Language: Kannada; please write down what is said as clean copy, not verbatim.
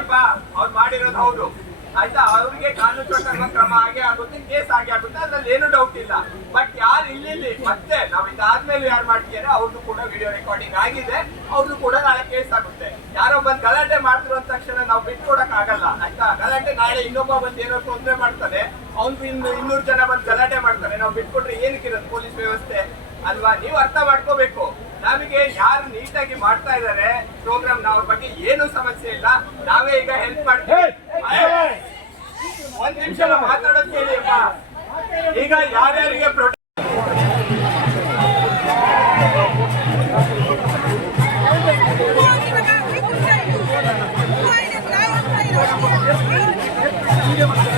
ಅಪ್ಪ ಅವ್ರು ಮಾಡಿರೋದು ಹೌದು ಆಯ್ತಾ, ಅವ್ರಿಗೆ ಕಾನೂನು ಪ್ರಕಾರ ಕ್ರಮ ಆಗೇ ಆಗುತ್ತೆ, ಕೇಸ್ ಆಗೇ ಆಗುತ್ತೆ, ಅದ್ರಲ್ಲಿ ಏನು ಡೌಟ್ ಇಲ್ಲ. ಬಟ್ ಯಾರು ಇಲ್ಲಿ ಮತ್ತೆ ನಾವು ಇದಾದ್ಮೇಲೆ ಯಾರು ಮಾಡ್ತಿದ್ದಾರೆ ಅವ್ರದ್ದು ಕೂಡ ವಿಡಿಯೋ ರೆಕಾರ್ಡಿಂಗ್ ಆಗಿದೆ, ಅವ್ರದ್ದು ಕೂಡ ನಾಳೆ ಕೇಸ್ ಆಗುತ್ತೆ. ಯಾರೋ ಬಂದು ಗಲಾಟೆ ಮಾಡಿದ್ರು ಅಂದ ತಕ್ಷಣ ನಾವು ಬಿಟ್ಕೊಡಕ್ ಆಗಲ್ಲ ಆಯ್ತಾ. ಗಲಾಟೆ ನಾಳೆ ಇನ್ನೊಬ್ಬ ಬಂದು ಏನೋ ತೊಂದರೆ ಮಾಡ್ತಾನೆ, ಅವ್ನು 200 ಜನ ಬಂದು ಗಲಾಟೆ ಮಾಡ್ತಾರೆ, ನಾವು ಬಿಟ್ಕೊಟ್ರೆ ಏನಕ್ಕಿರೋದು ಪೊಲೀಸ್ ವ್ಯವಸ್ಥೆ ಅಲ್ವಾ? ನೀವು ಅರ್ಥ ಮಾಡ್ಕೋಬೇಕು. ನಮಗೆ ಯಾರು ನೀಟಾಗಿ ಮಾಡ್ತಾ ಇದಾರೆ ಪ್ರೋಗ್ರಾಮ್, ಅವ್ರ ಬಗ್ಗೆ ಏನು ಸಮಸ್ಯೆ ಇಲ್ಲ, ನಾವೇ ಈಗ ಹೆಲ್ಪ್ ಮಾಡ್ತೀವಿ. ಒಂದ್ ನಿಮಿಷ ಮಾತಾಡೋದು ಕೇಳಿ ಅಪ್ಪ. ಈಗ ಯಾರ್ಯಾರಿಗೆ Video